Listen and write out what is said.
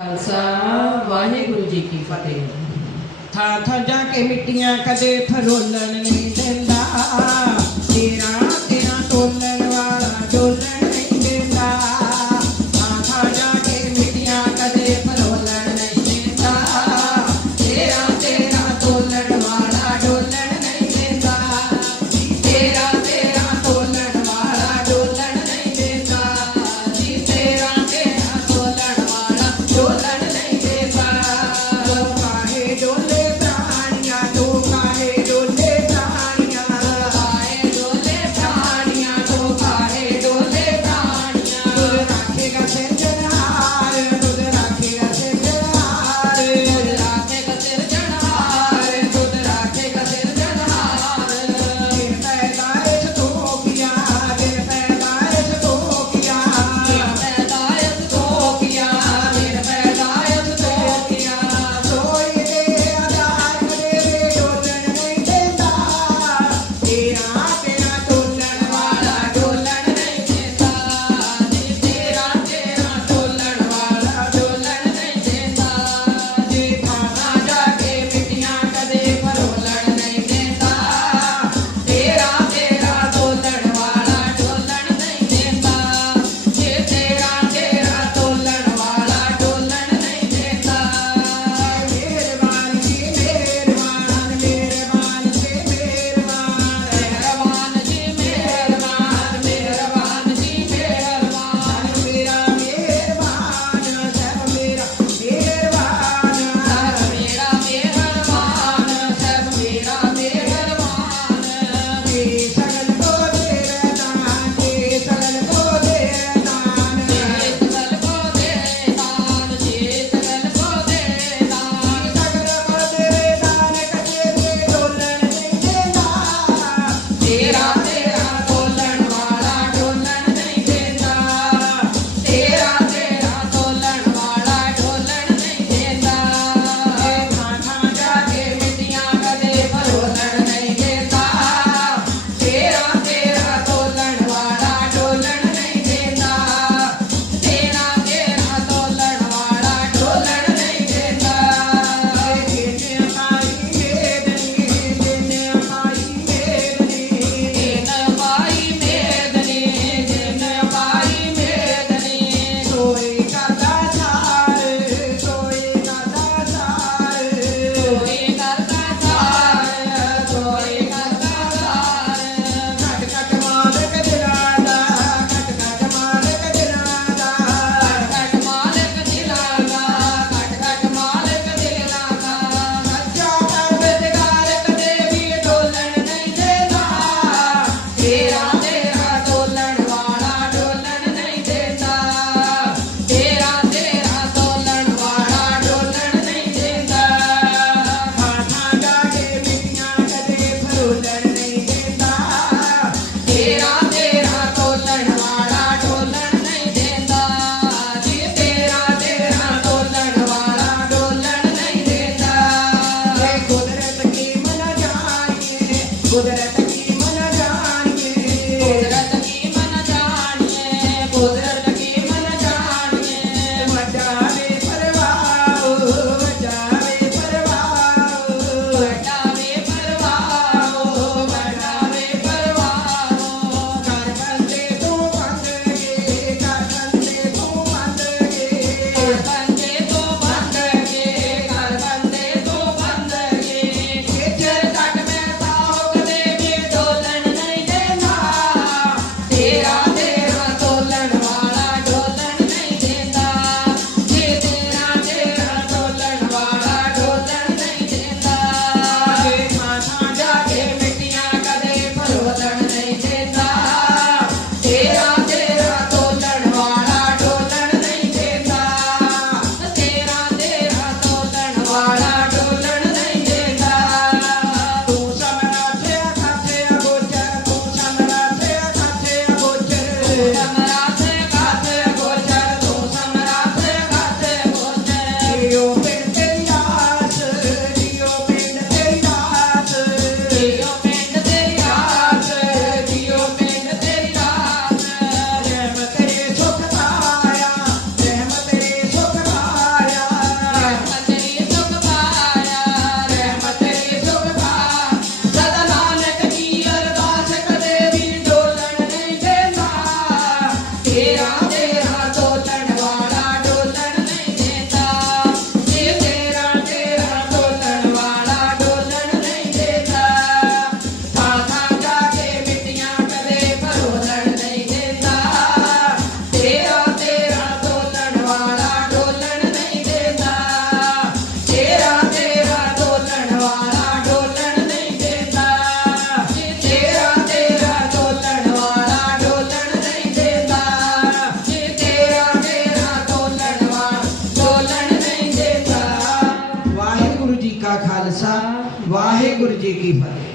खालसा जी की फतेह। था था जाके मिट्टियाँ कदे फरोलन नहीं देंदा। तेरा तेरा टोलन You. वाहिगुरु जी की फतेह